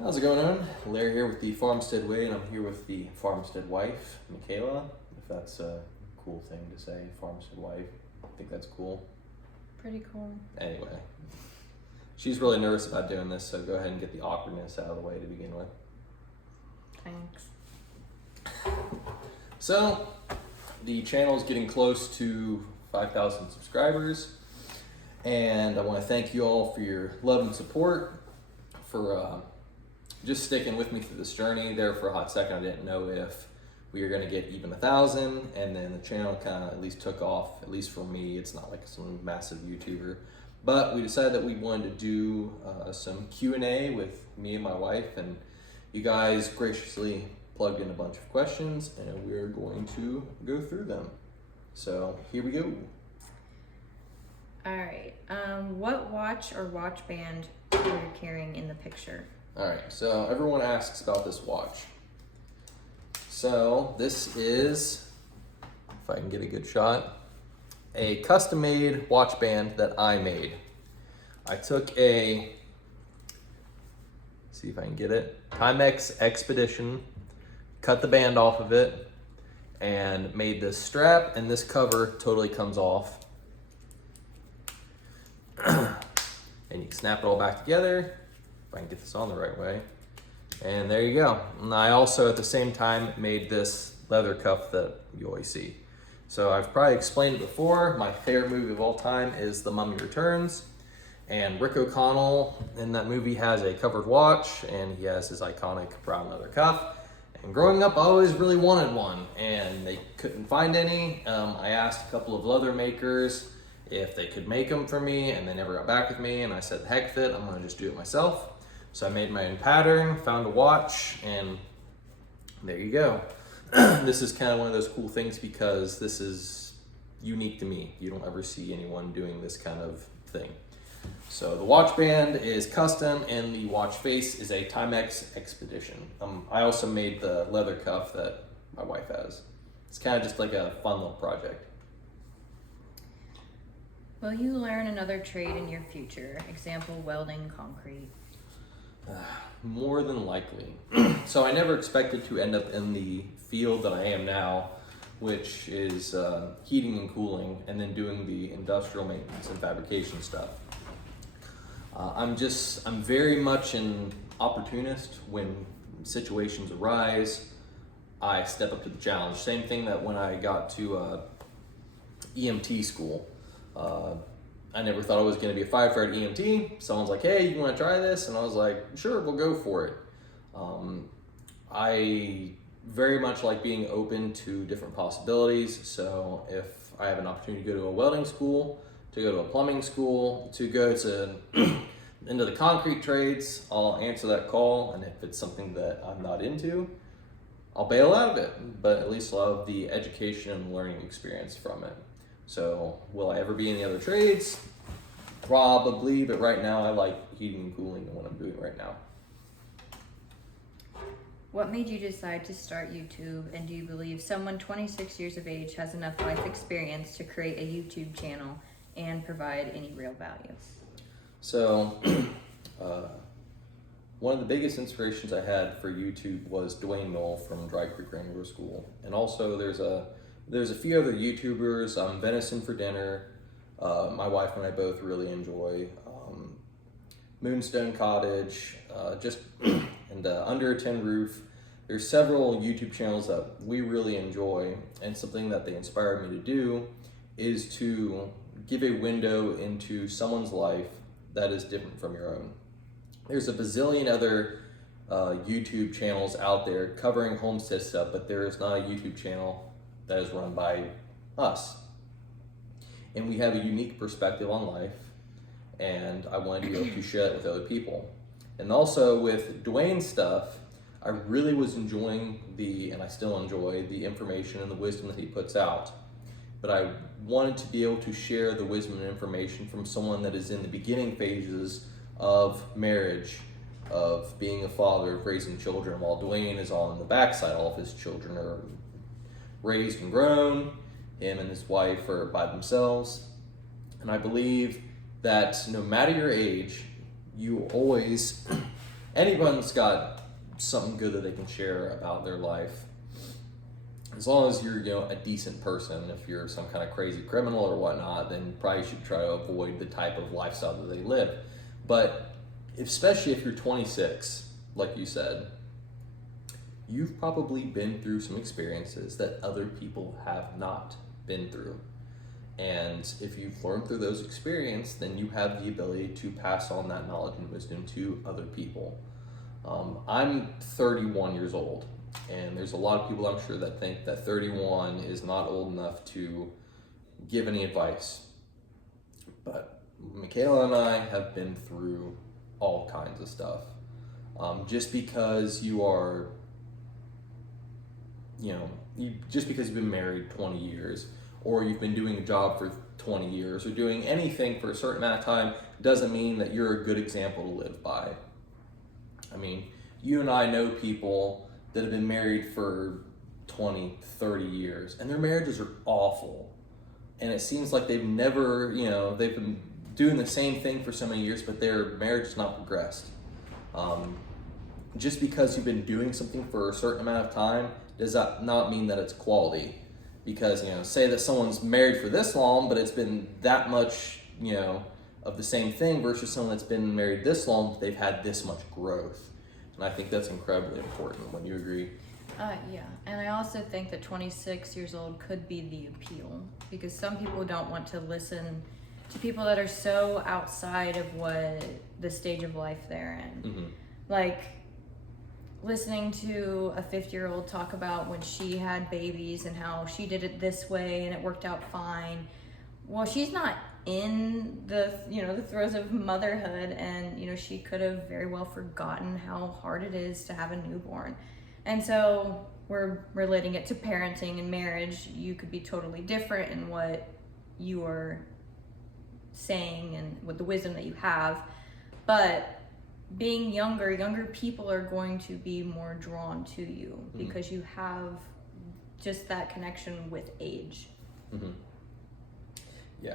How's it going on? Larry here with the Farmstead Way, and I'm here with the Farmstead Wife, Mikayla. If that's a cool thing to say, Farmstead Wife. I think that's cool. Pretty cool. Anyway, she's really nervous about doing this, so go ahead and get the awkwardness out of the way to begin with. Thanks. So, the channel is getting close to 5,000 subscribers, and I want to thank you all for your love and support, for just sticking with me through this journey. There for a hot second, I didn't know if we were going to get even 1,000, and then the channel kind of at least took off. At least for me, it's not like some massive YouTuber, but we decided that we wanted to do some Q&A with me and my wife, and you guys graciously plugged in a bunch of questions, and we're going to go through them. So here we go. All right. What watch or watch band are you carrying in the picture? All right, so everyone asks about this watch. So this is, if I can get a good shot, a custom-made watch band that I made. I took see if I can get it, Timex Expedition, cut the band off of it, and made this strap, and this cover totally comes off. And you can snap it all back together. If I can get this on the right way. And there you go. And I also at the same time made this leather cuff that you always see. So I've probably explained it before. My favorite movie of all time is The Mummy Returns. And Rick O'Connell in that movie has a covered watch, and he has his iconic brown leather cuff. And growing up, I always really wanted one, and they couldn't find any. I asked a couple of leather makers if they could make them for me, and they never got back with me, and I said, heck with it, I'm gonna just do it myself. So I made my own pattern, found a watch, and there you go. This is kind of one of those cool things because this is unique to me. You don't ever see anyone doing this kind of thing. So the watch band is custom, and the watch face is a Timex Expedition. I also made the leather cuff that my wife has. It's kind of just like a fun little project. Will you learn another trade in your future? Example, welding, concrete. More than likely. So I never expected to end up in the field that I am now, which is heating and cooling, and then doing the industrial maintenance and fabrication stuff. I'm very much an opportunist. When situations arise, I step up to the challenge. Same thing that when I got to EMT school. I never thought I was going to be a firefighter EMT. Someone's like, hey, you want to try this? And I was like, sure, we'll go for it. I very much like being open to different possibilities. So if I have an opportunity to go to a welding school, to go to a plumbing school, to go to into the concrete trades, I'll answer that call. And if it's something that I'm not into, I'll bail out of it. But at least I'll have the education and learning experience from it. So will I ever be in the other trades? Probably, but right now I like heating and cooling and what I'm doing right now. What made you decide to start YouTube, and do you believe someone 26 years of age has enough life experience to create a YouTube channel and provide any real value? So, one of the biggest inspirations I had for YouTube was Dwayne Knoll from Dry Creek Wrangler School. And also there's a few other YouTubers, Venison for Dinner, my wife and I both really enjoy, Moonstone Cottage, and Under a Tin Roof. There's several YouTube channels that we really enjoy, and something that they inspired me to do is to give a window into someone's life that is different from your own. There's a bazillion other YouTube channels out there covering homestead stuff, but there is not a YouTube channel that is run by us. And we have a unique perspective on life, and I wanted to be able to share it with other people. And also with Dwayne's stuff, I really was enjoying and I still enjoy the information and the wisdom that he puts out. But I wanted to be able to share the wisdom and information from someone that is in the beginning phases of marriage, of being a father, of raising children, while Dwayne is on the backside. All of his children are raised and grown. Him and his wife are by themselves. And I believe that no matter your age, you always anyone's got something good that they can share about their life. As long as you're, a decent person. If you're some kind of crazy criminal or whatnot, then you probably should try to avoid the type of lifestyle that they live. But especially if you're 26, like you said, you've probably been through some experiences that other people have not been through. And if you've learned through those experiences, then you have the ability to pass on that knowledge and wisdom to other people. I'm 31 years old, and there's a lot of people, I'm sure, that think that 31 is not old enough to give any advice. But Mikayla and I have been through all kinds of stuff. Just because you are, just because you've been married 20 years, or you've been doing a job for 20 years, or doing anything for a certain amount of time, doesn't mean that you're a good example to live by. I mean, you and I know people that have been married for 20, 30 years, and their marriages are awful. And it seems like they've never, they've been doing the same thing for so many years, but their marriage has not progressed. Just because you've been doing something for a certain amount of time does not mean that it's quality. Because, say that someone's married for this long, but it's been that much, of the same thing versus someone that's been married this long, but they've had this much growth. And I think that's incredibly important. When you agree? Yeah, and I also think that 26 years old could be the appeal, because some people don't want to listen to people that are so outside of what the stage of life they're in. Mm-hmm. Like listening to a 50-year-old talk about when she had babies and how she did it this way and it worked out fine. Well, she's not in the throes of motherhood, and she could have very well forgotten how hard it is to have a newborn. And so we're relating it to parenting and marriage. You could be totally different in what you are saying and with the wisdom that you have, but being younger people are going to be more drawn to you because you have just that connection with age. Mm-hmm. Yeah.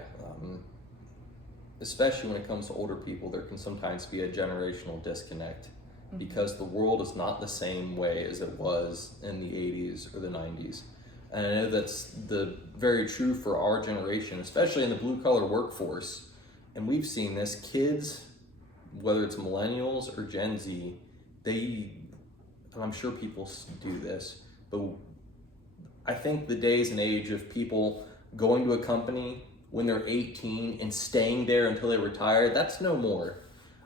Especially when it comes to older people, there can sometimes be a generational disconnect because the world is not the same way as it was in the 80s or the 90s. And I know that's very true for our generation, especially in the blue-collar workforce. And we've seen this, kids, whether it's millennials or Gen Z, and I'm sure people do this, but I think the days and age of people going to a company when they're 18 and staying there until they retire, that's no more.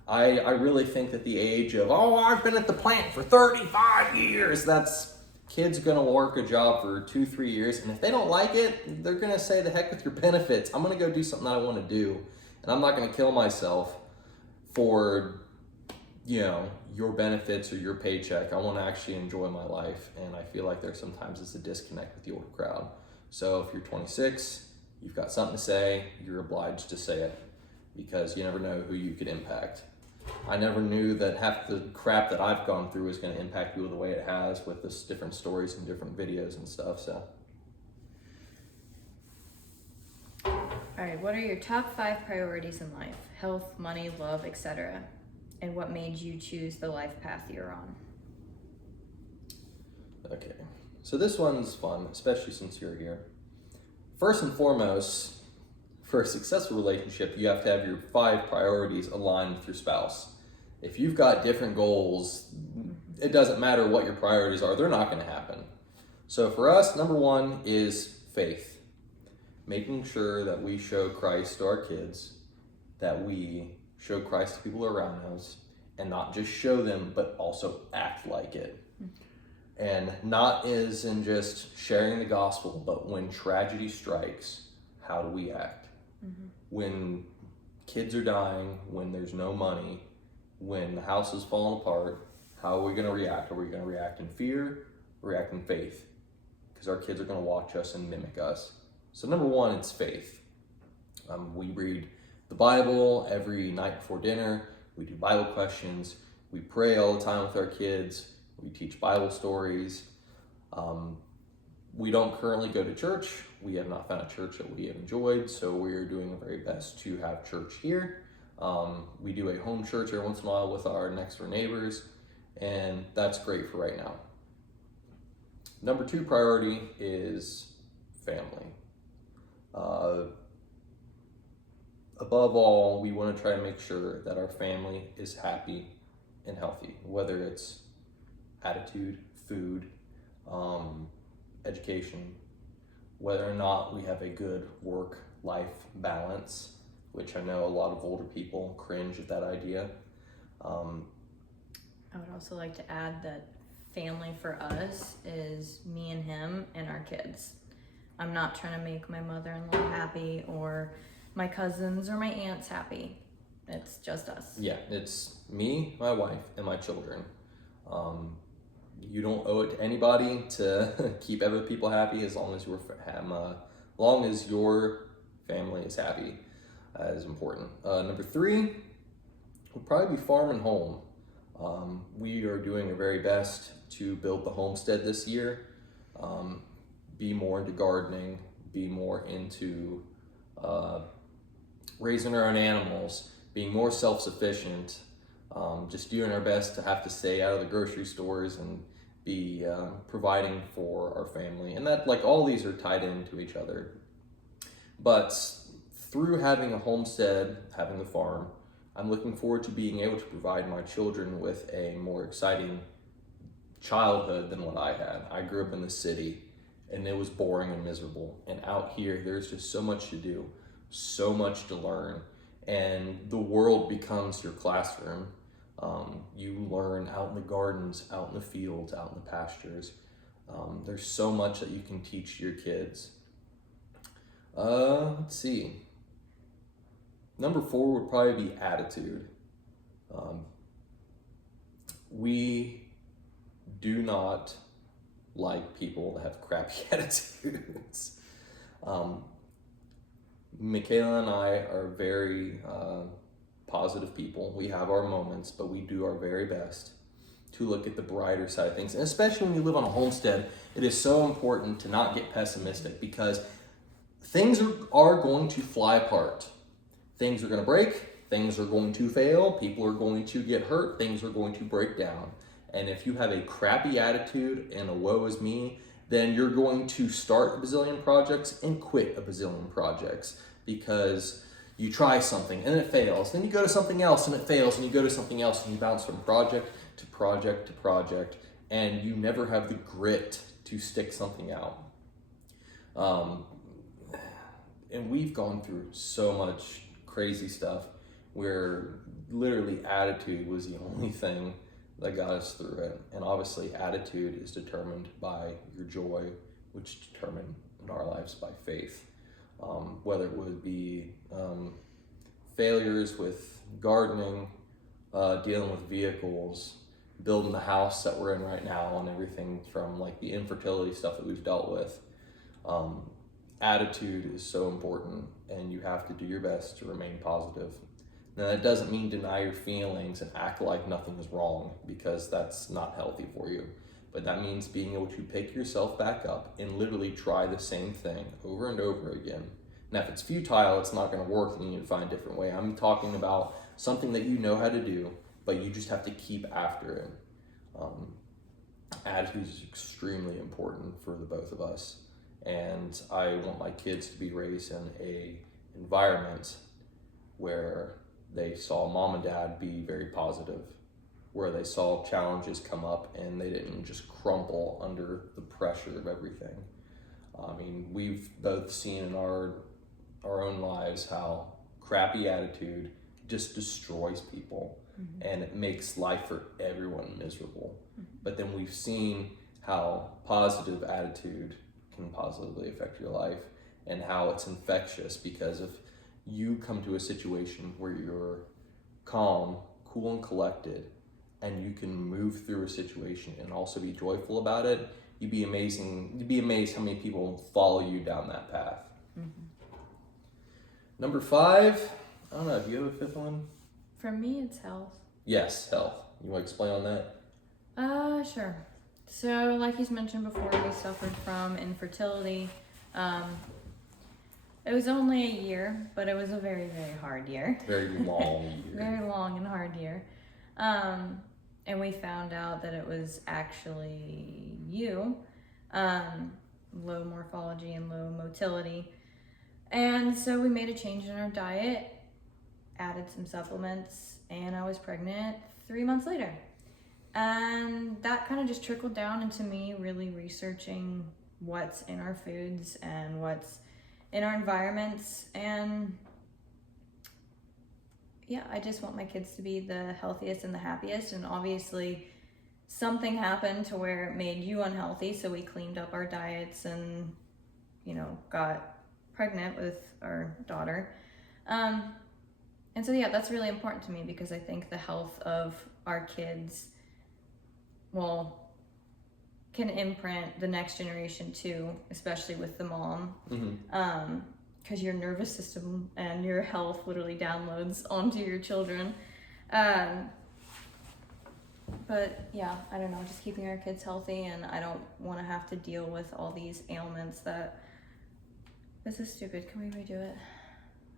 I really think that the age of, I've been at the plant for 35 years, that's kids gonna work a job for 2-3 years, and if they don't like it, they're gonna say, the heck with your benefits, I'm gonna go do something I wanna do, and I'm not gonna kill myself for, your benefits or your paycheck. I wanna actually enjoy my life, and I feel like there's sometimes it's a disconnect with the older crowd. So if you're 26, you've got something to say, you're obliged to say it, because you never know who you could impact. I never knew that half the crap that I've gone through is going to impact people the way it has with this different stories and different videos and stuff. So, all right, what are your top 5 priorities in life? Health, money, love, etc. And what made you choose the life path you're on? Okay, so this one's fun, especially since you're here. First and foremost, for a successful relationship, you have to have your 5 priorities aligned with your spouse. If you've got different goals, it doesn't matter what your priorities are, they're not going to happen. So for us, number 1 is faith. Making sure that we show Christ to our kids, that we show Christ to people around us, and not just show them, but also act like it. And not as in just sharing the gospel, but when tragedy strikes, how do we act? When kids are dying, when there's no money, when the house is falling apart, how are we going to react? Are we going to react in fear or react in faith? Because our kids are going to watch us and mimic us. So number 1, it's faith. We read the Bible every night before dinner. We do Bible questions. We pray all the time with our kids. We teach Bible stories. We don't currently go to church. We have not found a church that we have enjoyed, so we are doing our very best to have church here. We do a home church every once in a while with our next door neighbors, and that's great for right now. Number 2 priority is family. Above all, we want to try to make sure that our family is happy and healthy, whether it's attitude, food, education, whether or not we have a good work-life balance, which I know a lot of older people cringe at that idea. I would also like to add that family for us is me and him and our kids. I'm not trying to make my mother-in-law happy or my cousins or my aunts happy. It's just us. Yeah, it's me, my wife, and my children. You don't owe it to anybody to keep other people happy as long as your family is happy. Is important. Number 3 would probably be farm and home. We are doing our very best to build the homestead this year. Be more into gardening, be more into raising our own animals, being more self-sufficient, just doing our best to have to stay out of the grocery stores and be providing for our family. And that, like, all these are tied into each other. But through having a homestead, having the farm, I'm looking forward to being able to provide my children with a more exciting childhood than what I had. I grew up in the city and it was boring and miserable. And out here, there's just so much to do, so much to learn, and the world becomes your classroom. You learn out in the gardens, out in the fields, out in the pastures. There's so much that you can teach your kids. Let's see. Number 4 would probably be attitude. We do not like people that have crappy attitudes. Mikayla and I are very positive people. We have our moments, but we do our very best to look at the brighter side of things. And especially when you live on a homestead, it is so important to not get pessimistic, because things are going to fly apart. Things are going to break, things are going to fail, people are going to get hurt, things are going to break down. And if you have a crappy attitude and a woe is me, then you're going to start a bazillion projects and quit a bazillion projects, because you try something and it fails. Then you go to something else and it fails, and you go to something else, and you bounce from project to project to project, and you never have the grit to stick something out. And we've gone through so much crazy stuff where literally attitude was the only thing that got us through it. And obviously attitude is determined by your joy, which is determined in our lives by faith. Whether it would be failures with gardening, dealing with vehicles, building the house that we're in right now, and everything from like the infertility stuff that we've dealt with. Attitude is so important, and you have to do your best to remain positive. Now, that doesn't mean deny your feelings and act like nothing is wrong, because that's not healthy for you. But that means being able to pick yourself back up and literally try the same thing over and over again. Now, if it's futile, it's not going to work, and you need to find a different way. I'm talking about something that you know how to do, but you just have to keep after it. Attitude is extremely important for the both of us. And I want my kids to be raised in a environment where they saw mom and dad be very positive, where they saw challenges come up and they didn't just crumple under the pressure of everything. I mean, we've both seen in our own lives how crappy attitude just destroys people, and it makes life for everyone miserable. But then we've seen how positive attitude can positively affect your life, and how it's infectious, because if you come to a situation where you're calm, cool, and collected, and you can move through a situation and also be joyful about it, you'd be amazed how many people follow you down that path. Number 5, I don't know, do you have a 5th one? For me, it's health. Yes, health. You want to explain on that? Sure. So, like he's mentioned before, we suffered from infertility. It was only a year, but it was a very, very hard year. Very long year. Very long and hard year. And we found out that it was actually low morphology and low motility. And so we made a change in our diet, added some supplements, and I was pregnant 3 months later. And that kind of just trickled down into me really researching what's in our foods and what's in our environments. And yeah, I just want my kids to be the healthiest and the happiest. And obviously something happened to where it made you unhealthy. So we cleaned up our diets and, got pregnant with our daughter. And so, yeah, that's really important to me because I think the health of our kids, can imprint the next generation too, especially with the mom. Because your nervous system and your health literally downloads onto your children. But yeah, I don't know, just keeping our kids healthy, and I don't want to have to deal with all these ailments that... This is stupid. Can we redo it?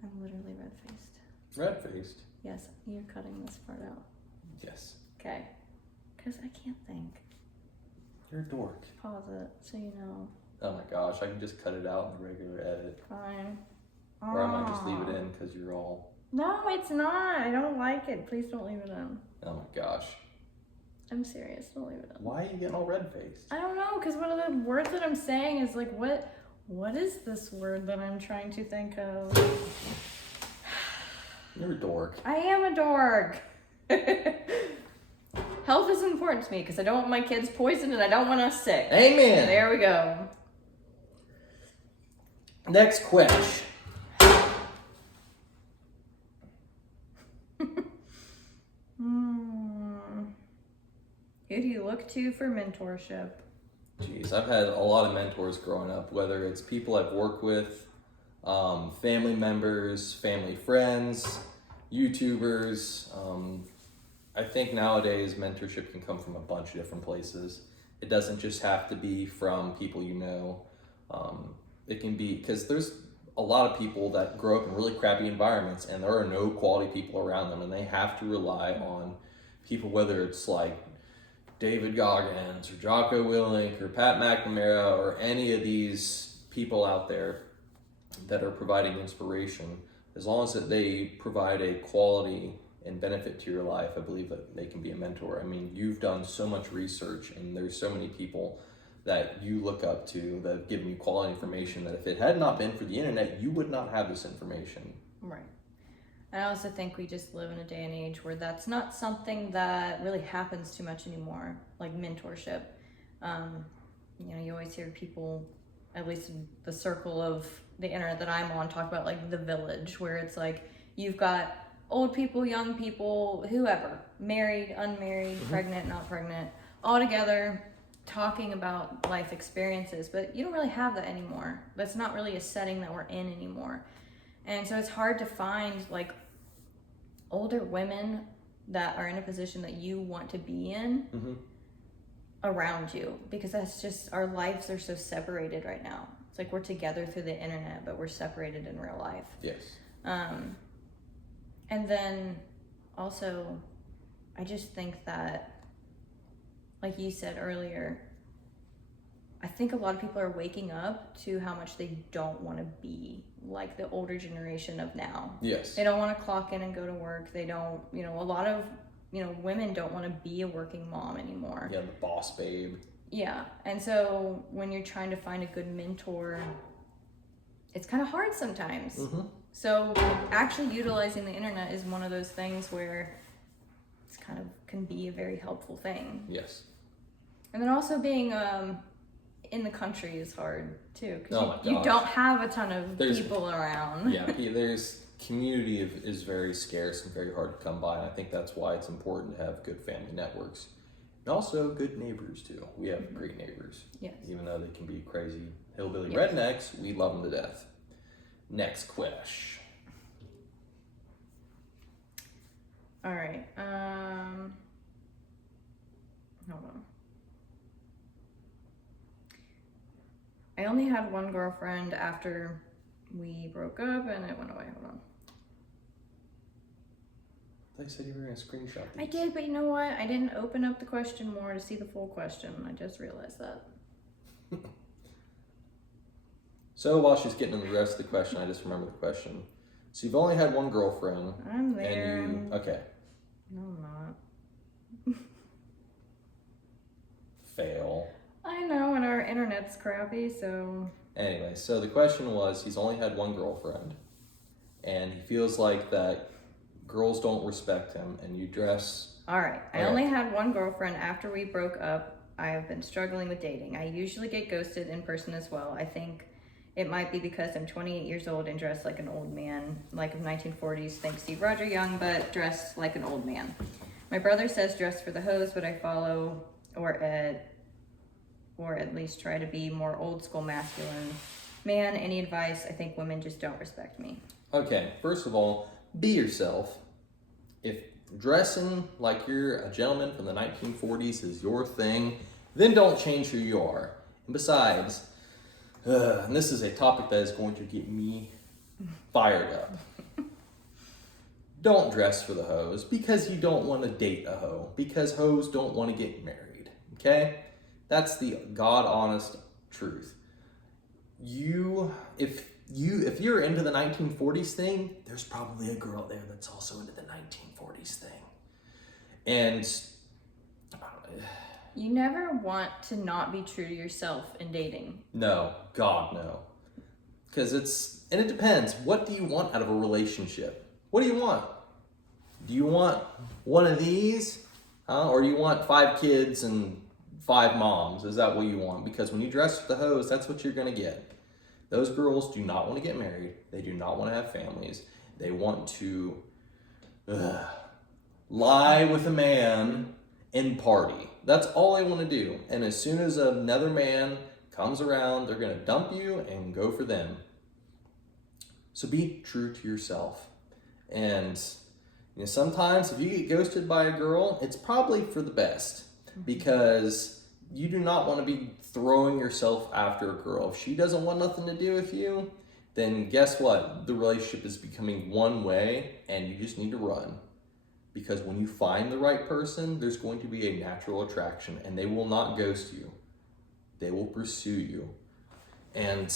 I'm literally red-faced. Red-faced? Yes, you're cutting this part out. Yes. Okay. Because I can't think. You're a dork. Pause it so you know. Oh my gosh, I can just cut it out in the regular edit. Fine. Or I might just leave it in because you're all... No, it's not. I don't like it. Please don't leave it in. Oh my gosh. I'm serious. Don't leave it in. Why are you getting all red-faced? I don't know, because one of the words that I'm saying is like, what is this word that I'm trying to think of? You're a dork. I am a dork. Health is important to me because I don't want my kids poisoned and I don't want us sick. Amen. There we go. Next question. Who do you look to for mentorship? Jeez, I've had a lot of mentors growing up, whether it's people I've worked with, family members, family friends, YouTubers. I think nowadays mentorship can come from a bunch of different places. It doesn't just have to be from people you know. It can be, because there's a lot of people that grow up in really crappy environments and there are no quality people around them, and they have to rely on people, whether it's like David Goggins or Jocko Willink or Pat McNamara or any of these people out there that are providing inspiration. As long as that they provide a quality and benefit to your life, I believe that they can be a mentor. I mean, you've done so much research and there's so many people that you look up to that have given you quality information that if it had not been for the internet, you would not have this information. Right. I also think we just live in a day and age where that's not something that really happens too much anymore, like mentorship. You always hear people, at least in the circle of the internet that I'm on, talk about like the village, where it's like you've got old people, young people, whoever, married, unmarried, pregnant, not pregnant, all together talking about life experiences. But you don't really have that anymore. That's not really a setting that we're in anymore. And so it's hard to find like older women that are in a position that you want to be in around you, because that's just, our lives are so separated right now. It's like we're together through the internet, but we're separated in real life. Yes. And then also, I just think that, like you said earlier, I think a lot of people are waking up to how much they don't want to be like the older generation of now. Yes. They don't want to clock in and go to work. They don't, a lot of, women don't want to be a working mom anymore. Yeah, the boss babe. Yeah. And so when you're trying to find a good mentor, it's kind of hard sometimes. So actually utilizing the internet is one of those things where it's kind of can be a very helpful thing. Yes. And then also being in the country is hard too, because you gosh. don't have a ton of people around. Yeah, there's community is very scarce and very hard to come by, and I think that's why it's important to have good family networks. And also good neighbors too. We have great neighbors. Yes. Even though they can be crazy hillbilly rednecks, we love them to death. Next question. All right. Hold on. I only had one girlfriend after we broke up and it went away. Hold on. I said you were going to screenshot these. I did, but you know what? I didn't open up the question more to see the full question. I just realized that. So while she's getting into the rest of the question, I just remember the question. So you've only had one girlfriend. I'm there. And okay. No, I'm not. Fail. I know, and our internet's crappy, so... Anyway, so the question was, he's only had one girlfriend, and he feels like that girls don't respect him, and you dress... All right, I Okay. only had one girlfriend after we broke up. I have been struggling with dating. I usually get ghosted in person as well. I think it might be because I'm 28 years old and dressed like an old man, like of 1940s. Thanks, Steve Roger Young, but dressed like an old man. My brother says dress for the hose, but I follow or at least try to be more old school masculine. Man, any advice? I think women just don't respect me. Okay, first of all, be yourself. If dressing like you're a gentleman from the 1940s is your thing, then don't change who you are. And besides, and this is a topic that is going to get me fired up. Don't dress for the hoes because you don't want to date a hoe, because hoes don't want to get married. Okay? That's the God honest truth. If you're into the 1940s thing, there's probably a girl there that's also into the 1940s thing. And You never want to not be true to yourself in dating. no, God no. Because it depends. What do you want out of a relationship? What do you want? Do you want one of these? Or do you want 5 kids and 5 moms? Is that what you want? Because when you dress with the hoes, that's what you're going to get. Those girls do not want to get married. They do not want to have families. They want to lie with a man and party. That's all they want to do. And as soon as another man comes around, they're going to dump you and go for them. So be true to yourself. And sometimes if you get ghosted by a girl, it's probably for the best, because you do not want to be throwing yourself after a girl. If she doesn't want nothing to do with you, then guess what? The relationship is becoming one way and you just need to run. Because when you find the right person, there's going to be a natural attraction and they will not ghost you. They will pursue you. And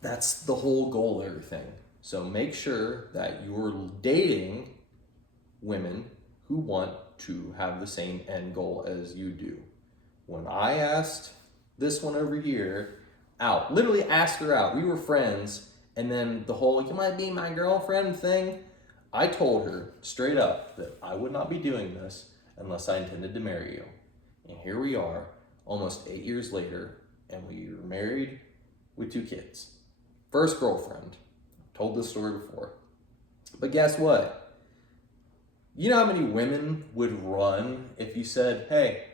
that's the whole goal of everything. So make sure that you're dating women who want to have the same end goal as you do. When I asked this one over here out, literally asked her out, we were friends, and then the whole "you might be my girlfriend" thing, I told her straight up that I would not be doing this unless I intended to marry you. And here we are, almost 8 years later, and we are married with 2 kids. First girlfriend. Told this story before. But guess what? You know how many women would run if you said, "Hey,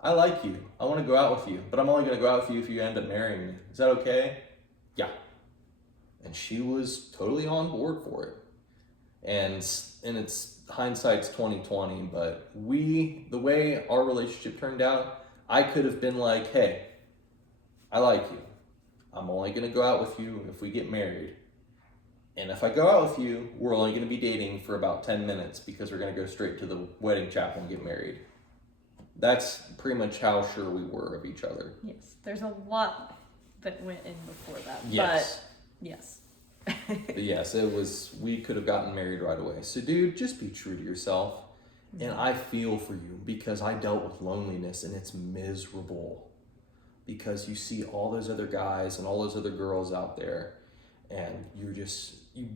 I like you. I want to go out with you, but I'm only going to go out with you if you end up marrying me. Is that okay?" Yeah. And she was totally on board for it. And it's hindsight's 2020, but the way our relationship turned out, I could have been like, "Hey, I like you. I'm only going to go out with you if we get married. And if I go out with you, we're only going to be dating for about 10 minutes because we're going to go straight to the wedding chapel and get married." That's pretty much how sure we were of each other. Yes, there's a lot that went in before that. Yes. But yes. But yes, we could have gotten married right away. So dude, just be true to yourself. And I feel for you because I dealt with loneliness and it's miserable. Because you see all those other guys and all those other girls out there and you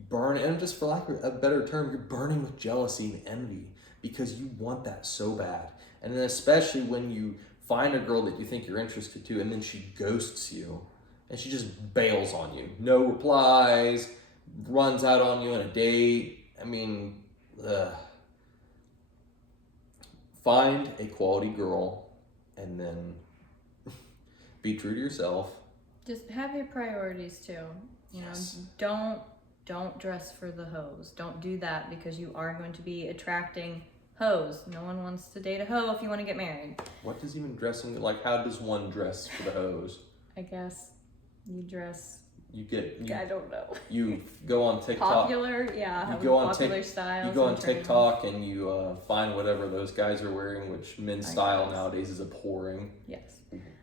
burn, and just for lack of a better term, you're burning with jealousy and envy because you want that so bad. And then especially when you find a girl that you think you're interested to and then she ghosts you and she just bails on you. No replies, runs out on you on a date. I mean, find a quality girl and then be true to yourself. Just have your priorities too. You Yes. know, don't dress for the hoes. Don't do that because you are going to be attracting hoes. No one wants to date a hoe if you want to get married. What does even dressing, like how does one dress for the hoes? I guess you dress I don't know. You go on TikTok. Popular, yeah. You go on popular styles. You go on TikTok and you find whatever those guys are wearing, which men's style nowadays is abhorring. Yes.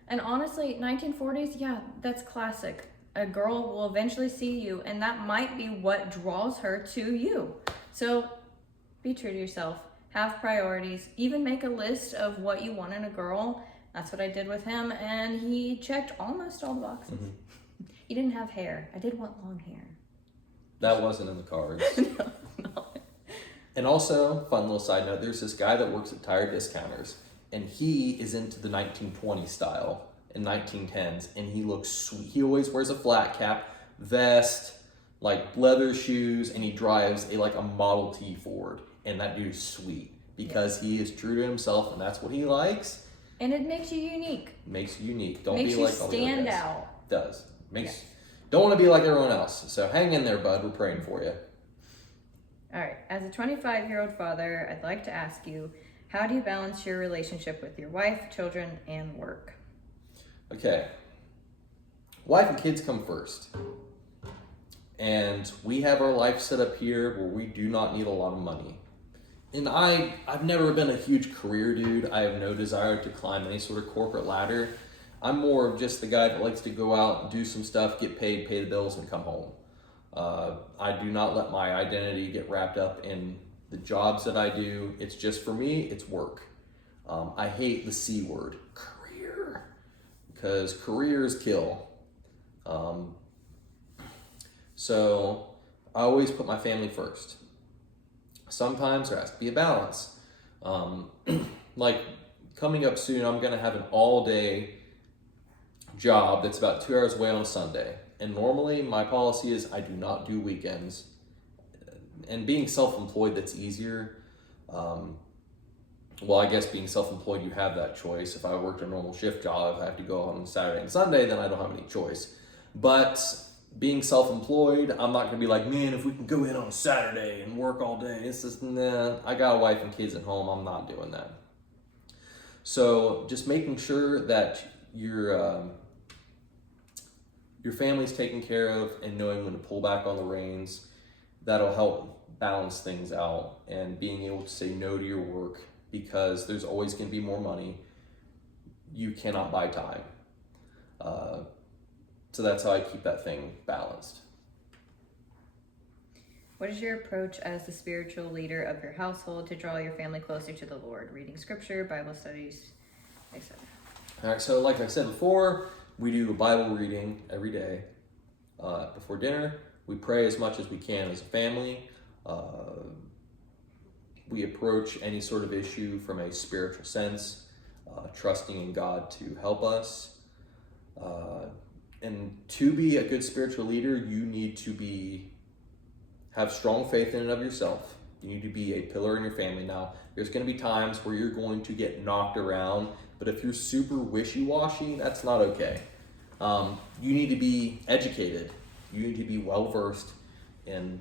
And honestly, 1940s, yeah, that's classic. A girl will eventually see you, and that might be what draws her to you. So be true to yourself. Have priorities. Even make a list of what you want in a girl. That's what I did with him, and he checked almost all the boxes. Mm-hmm. He didn't have hair. I did want long hair. That wasn't in the cards. No. And also, fun little side note, there's this guy that works at tire discounters, and he is into the 1920s style and 1910s, and he looks sweet. He always wears a flat cap, vest, like leather shoes, and he drives a Model T Ford, and that dude's sweet because he is true to himself, and that's what he likes. And it makes you unique. Makes you unique. Don't makes be like you all the other stand guys. out. Does. Don't want to be like everyone else. So hang in there, bud. We're praying for you. All right. As a 25-year-old father, I'd like to ask you, how do you balance your relationship with your wife, children, and work? Okay. Wife and kids come first. And we have our life set up here where we do not need a lot of money. And I've never been a huge career dude. I have no desire to climb any sort of corporate ladder. I'm more of just the guy that likes to go out and do some stuff, get paid, pay the bills, and come home. I do not let my identity get wrapped up in the jobs that I do. It's just, for me, it's work. I hate the C word, career, because careers kill. So I always put my family first. Sometimes there has to be a balance. Like coming up soon, I'm gonna have an all-day job that's about 2 hours away on a Sunday. And normally my policy is I do not do weekends. And being self-employed, that's easier. Well, I guess being self-employed, you have that choice. If I worked a normal shift job, if I have to go on Saturday and Sunday, then I don't have any choice. But being self-employed, I'm not gonna be like, man, if we can go in on a Saturday and work all day, it's just, nah, I got a wife and kids at home, I'm not doing that. So just making sure that your family's taken care of and knowing when to pull back on the reins, that'll help balance things out, and being able to say no to your work, because there's always going to be more money. You cannot buy time. So that's how I keep that thing balanced. What is your approach as the spiritual leader of your household to draw your family closer to the Lord? Reading scripture, Bible studies, etc. All right, so like I said before, we do a Bible reading every day. Before dinner, we pray as much as we can as a family. We approach any sort of issue from a spiritual sense, trusting in God to help us. And to be a good spiritual leader, you need to have strong faith in and of yourself. You need to be a pillar in your family. Now, there's going to be times where you're going to get knocked around, but if you're super wishy-washy, that's not okay. You need to be educated. You need to be well-versed in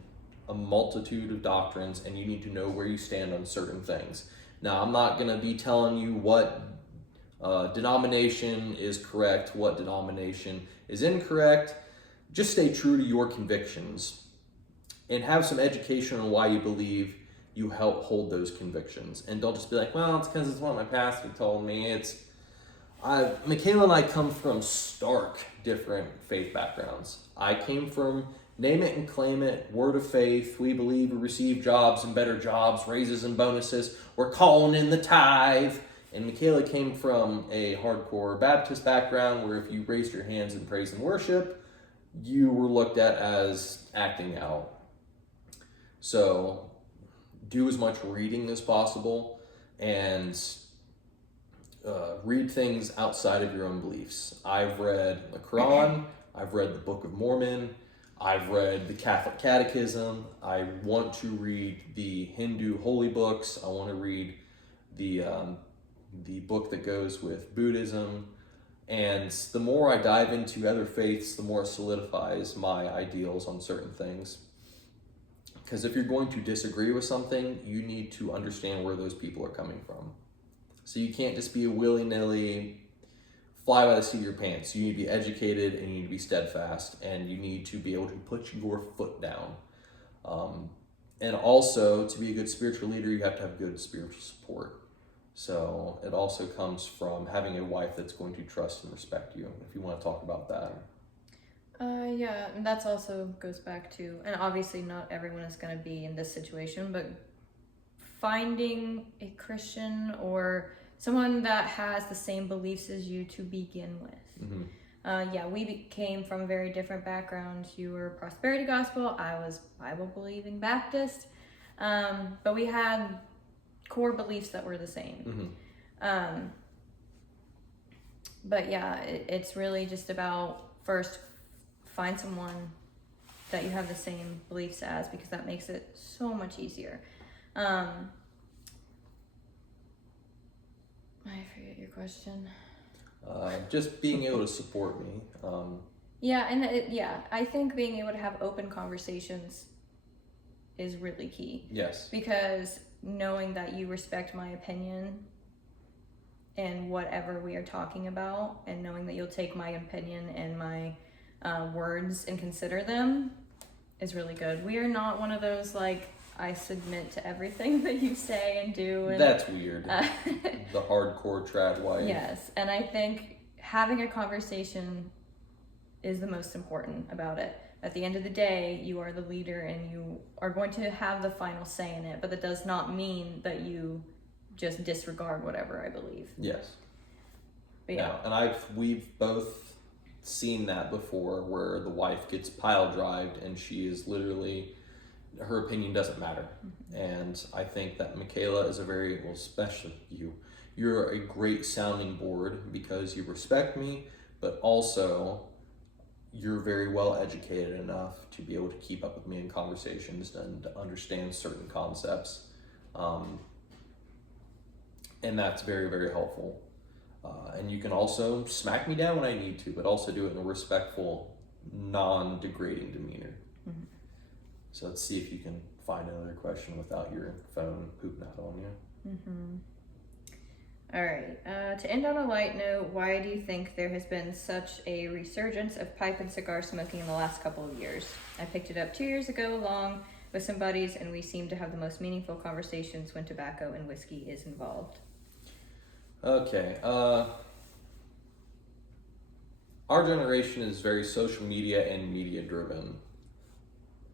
a multitude of doctrines, and you need to know where you stand on certain things. Now, I'm not going to be telling you what denomination is correct, what denomination is incorrect. Just stay true to your convictions and have some education on why you believe you help hold those convictions. And don't just be like, well, it's because it's what my pastor told me. Mikayla and I come from stark different faith backgrounds. I came from name it and claim it, word of faith. We believe we receive jobs and better jobs, raises and bonuses. We're calling in the tithe. And Mikayla came from a hardcore Baptist background where if you raised your hands in praise and worship, you were looked at as acting out. So do as much reading as possible and read things outside of your own beliefs. I've read the Quran, I've read the Book of Mormon, I've read the Catholic Catechism, I want to read the Hindu holy books, I want to read the book that goes with Buddhism, and the more I dive into other faiths, the more it solidifies my ideals on certain things. Because if you're going to disagree with something, you need to understand where those people are coming from. So you can't just be a willy-nilly fly by the seat of your pants. You need to be educated and you need to be steadfast and you need to be able to put your foot down. And also, to be a good spiritual leader, you have to have good spiritual support. So it also comes from having a wife that's going to trust and respect you, if you want to talk about that. Yeah, and that's also goes back to, and obviously not everyone is going to be in this situation, but finding a Christian or someone that has the same beliefs as you to begin with. Mm-hmm. We came from very different backgrounds. You were prosperity gospel. I was Bible believing Baptist. But we had core beliefs that were the same. Mm-hmm. But yeah, it's really just about first find someone that you have the same beliefs as, because that makes it so much easier. I forget your question. Just being able to support me. I think being able to have open conversations is really key. Yes. Because knowing that you respect my opinion and whatever we are talking about, and knowing that you'll take my opinion and my words and consider them is really good. We are not one of those, like, I submit to everything that you say and do. And, that's weird. The hardcore trad wife. Yes, and I think having a conversation is the most important about it. At the end of the day, you are the leader and you are going to have the final say in it, but that does not mean that you just disregard whatever I believe. Yes. But yeah. No, and we've both seen that before, where the wife gets pile drived and she is literally, her opinion doesn't matter. Mm-hmm. And I think that Mikayla is especially you're a great sounding board because you respect me, but also you're very well educated enough to be able to keep up with me in conversations and to understand certain concepts. And that's very, very helpful. And you can also smack me down when I need to, but also do it in a respectful, non-degrading demeanor. Mm-hmm. So let's see if you can find another question without your phone pooping out on you. Mm-hmm. All right. To end on a light note, why do you think there has been such a resurgence of pipe and cigar smoking in the last couple of years? I picked it up 2 years ago along with some buddies, and we seem to have the most meaningful conversations when tobacco and whiskey is involved. Okay. Our generation is very social media and media driven,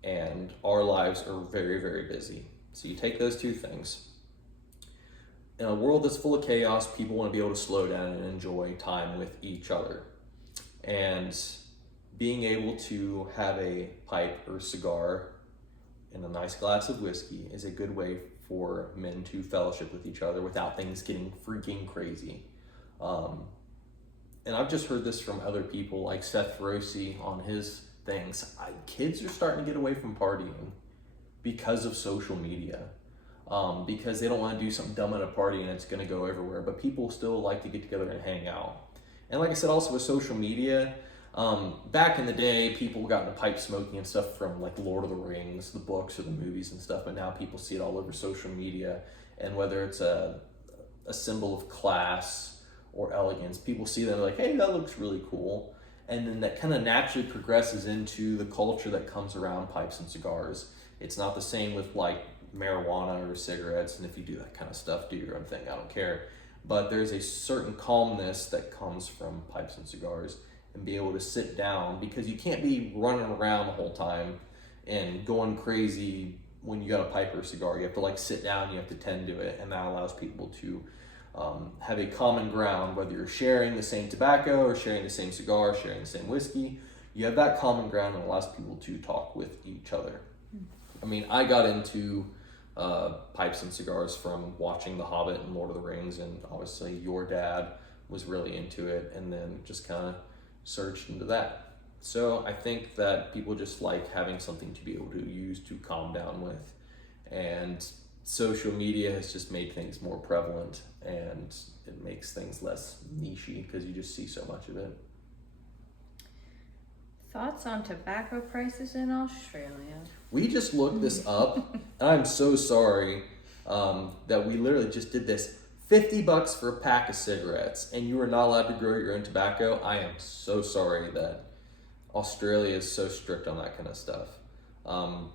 and our lives are very, very busy. So you take those two things. In a world that's full of chaos, people want to be able to slow down and enjoy time with each other. And being able to have a pipe or cigar and a nice glass of whiskey is a good way for men to fellowship with each other without things getting freaking crazy. And I've just heard this from other people, like Seth Rossi on his things. Kids are starting to get away from partying because of social media. Because they don't want to do something dumb at a party and it's going to go everywhere. But people still like to get together and hang out. And like I said, also with social media, back in the day, people got into pipe smoking and stuff from like Lord of the Rings, the books or the movies and stuff. But now people see it all over social media. And whether it's a symbol of class or elegance, people see them like, hey, that looks really cool. And then that kind of naturally progresses into the culture that comes around pipes and cigars. It's not the same with like marijuana or cigarettes, and if you do that kind of stuff, do your own thing, I don't care. But there's a certain calmness that comes from pipes and cigars, and be able to sit down, because you can't be running around the whole time and going crazy when you got a pipe or a cigar. You have to like sit down, you have to tend to it, and that allows people to have a common ground, whether you're sharing the same tobacco or sharing the same cigar, sharing the same whiskey. You have that common ground that allows people to talk with each other. I mean, I got into pipes and cigars from watching The Hobbit and Lord of the Rings, and obviously your dad was really into it, and then just kind of searched into that. So I think that people just like having something to be able to use to calm down with, and social media has just made things more prevalent, and it makes things less niche-y because you just see so much of it. Thoughts on tobacco prices in Australia? We just looked this up, and I'm so sorry that we literally just did this $50 for a pack of cigarettes, and you are not allowed to grow your own tobacco. I am so sorry that Australia is so strict on that kind of stuff. I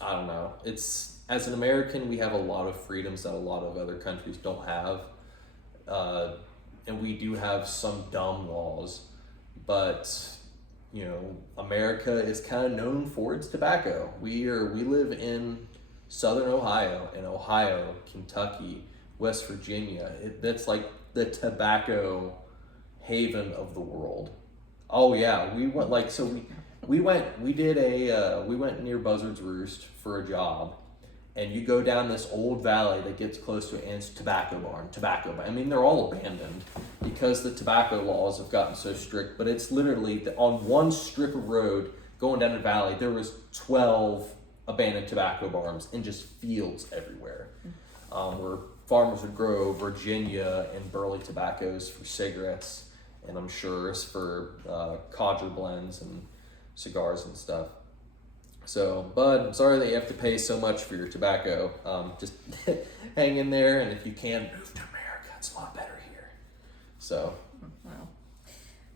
don't know. As an American, we have a lot of freedoms that a lot of other countries don't have. And we do have some dumb laws, but America is kind of known for its tobacco. We live in Southern Ohio, and Ohio, Kentucky, West Virginia. That's like the tobacco haven of the world. Oh yeah, we went we went near Buzzard's Roost for a job, and you go down this old valley that gets close to it, and it's tobacco barn. I mean, they're all abandoned because the tobacco laws have gotten so strict, but it's literally on one strip of road going down the valley, there was 12 abandoned tobacco barns and just fields everywhere, where farmers would grow Virginia and burley tobaccos for cigarettes, and I'm sure it's for codger blends and cigars and stuff. So, bud, I'm sorry that you have to pay so much for your tobacco. Just hang in there, and if you can, move to America. It's a lot better here. So. Wow.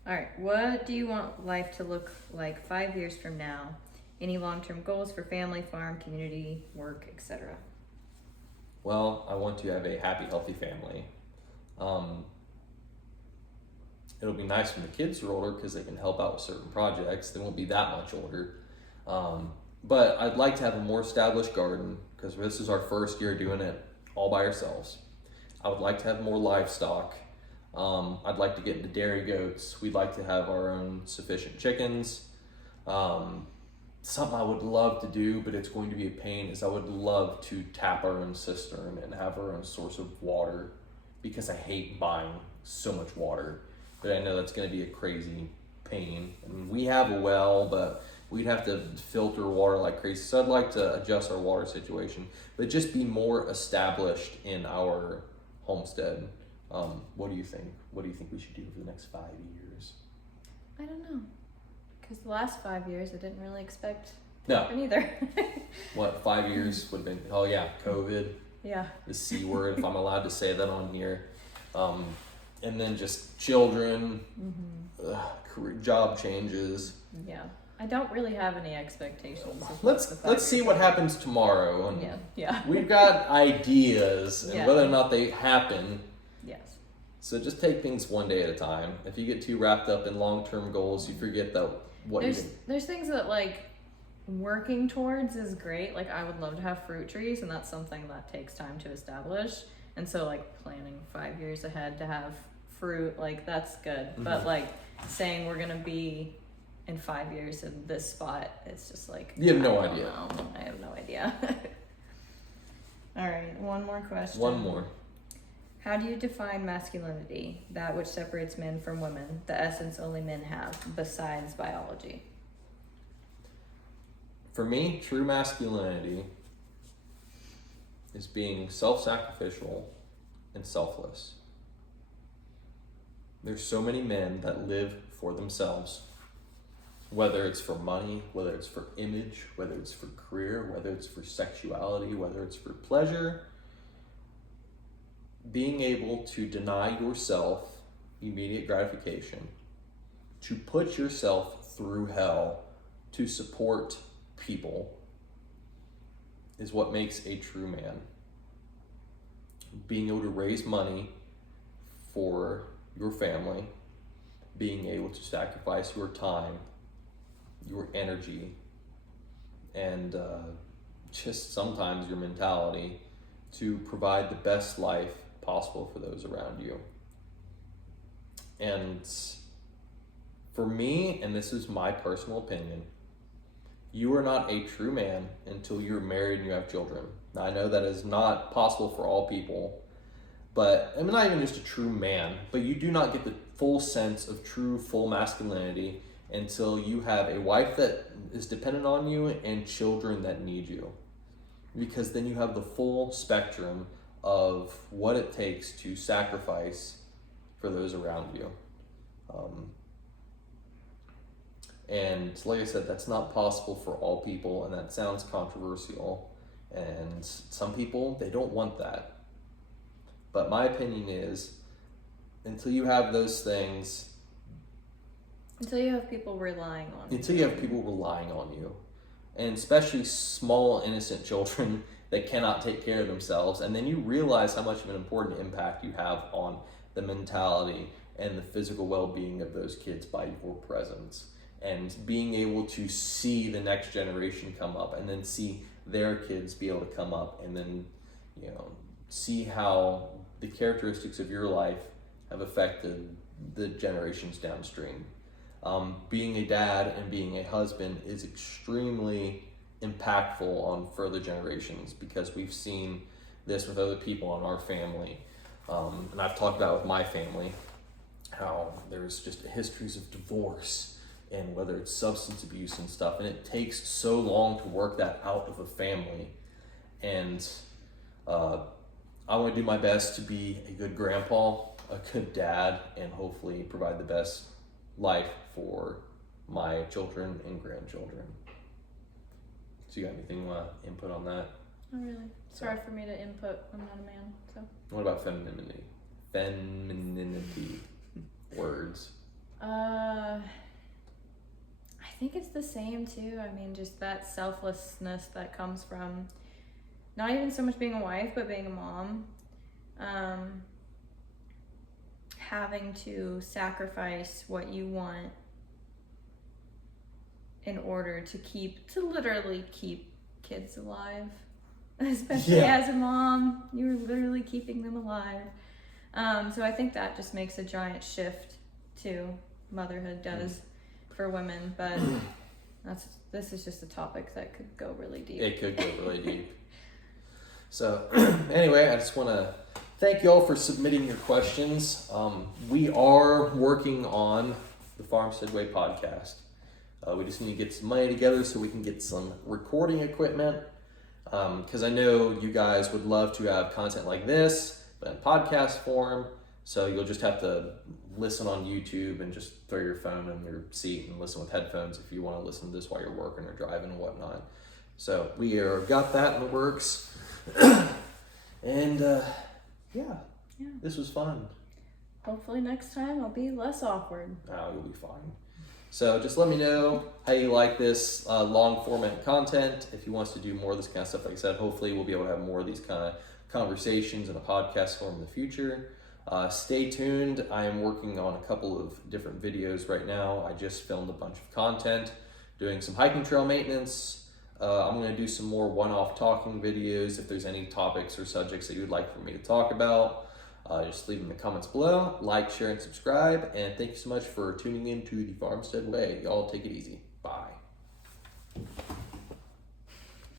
All right. What do you want life to look like 5 years from now? Any long-term goals for family, farm, community, work, etc.? Well, I want to have a happy, healthy family. It'll be nice when the kids are older because they can help out with certain projects. They won't be that much older. But I'd like to have a more established garden because this is our first year doing it all by ourselves. I would like to have more livestock. I'd like to get into dairy goats. We'd like to have our own sufficient chickens. Something I would love to do, but it's going to be a pain, is I would love to tap our own cistern and have our own source of water, because I hate buying so much water. But I know that's going to be a crazy pain. I mean, we have a well, but we'd have to filter water like crazy. So I'd like to adjust our water situation, but just be more established in our homestead. What do you think? What do you think we should do for the next 5 years? I don't know. Because the last 5 years, I didn't really expect No. to happen either. What, 5 years would have been, oh yeah, COVID, Yeah. the C word, if I'm allowed to say that on here. And then just children, career, job changes. Yeah. I don't really have any expectations. Of Let's the 5 years see what happens tomorrow. And Yeah. we've got ideas, and Yeah. whether or not they happen. Yes. So just take things one day at a time. If you get too wrapped up in long-term goals, you forget that There's things that like working towards is great. Like I would love to have fruit trees, and that's something that takes time to establish. And so like planning 5 years ahead to have fruit, like that's good. But like saying we're gonna be in 5 years in this spot, it's just like You have no I don't idea. know. I have no idea. All right, one more question. One more. How do you define masculinity, that which separates men from women, the essence only men have, besides biology? For me, true masculinity is being self-sacrificial and selfless. There's so many men that live for themselves, whether it's for money, whether it's for image, whether it's for career, whether it's for sexuality, whether it's for pleasure. Being able to deny yourself immediate gratification, to put yourself through hell to support people, is what makes a true man. Being able to raise money for your family, being able to sacrifice your time, your energy, and just sometimes your mentality to provide the best life possible for those around you. And for me, and this is my personal opinion, you are not a true man until you're married and you have children. Now, I know that is not possible for all people, but I'm not even just a true man, but you do not get the full sense of true, full masculinity until you have a wife that is dependent on you and children that need you. Because then you have the full spectrum of what it takes to sacrifice for those around you. And like I said, that's not possible for all people, and that sounds controversial. And some people, they don't want that. But my opinion is, until you have those things, until you have people relying on you, and especially small innocent children that cannot take care of themselves, and then you realize how much of an important impact you have on the mentality and the physical well-being of those kids by your presence, and being able to see the next generation come up, and then see their kids be able to come up, and then see how the characteristics of your life have affected the generations downstream. Being a dad and being a husband is extremely impactful on further generations, because we've seen this with other people in our family, and I've talked about it with my family, how there's just histories of divorce and whether it's substance abuse and stuff, and it takes so long to work that out of a family. And I want to do my best to be a good grandpa, a good dad, and hopefully provide the best life for my children and grandchildren. So you got anything you want to input on that? Not really. It's hard for me to input. I'm not a man, so. What about femininity? Femininity words. I think it's the same too. I mean, just that selflessness that comes from not even so much being a wife, but being a mom. Having to sacrifice what you want in order to literally keep kids alive. Especially as a mom, you're literally keeping them alive. So I think that just makes a giant shift to motherhood does for women, but this is just a topic that could go really deep. It could go really deep. So anyway, I just want to thank you all for submitting your questions. We are working on the Farmstead Way podcast. We just need to get some money together so we can get some recording equipment, because I know you guys would love to have content like this, but in podcast form. So you'll just have to listen on YouTube and just throw your phone in your seat and listen with headphones if you want to listen to this while you're working or driving and whatnot. So we got that in the works. And this was fun. Hopefully next time I'll be less awkward. Oh, you'll be fine. So just let me know how you like this long format content. If you want us to do more of this kind of stuff, like I said, hopefully we'll be able to have more of these kind of conversations in a podcast form in the future. Stay tuned. I am working on a couple of different videos right now. I just filmed a bunch of content doing some hiking trail maintenance. I'm going to do some more one-off talking videos. If there's any topics or subjects that you would like for me to talk about, just leave them in the comments below. Like, share, and subscribe. And thank you so much for tuning in to the Farmstead Way. Y'all take it easy. Bye.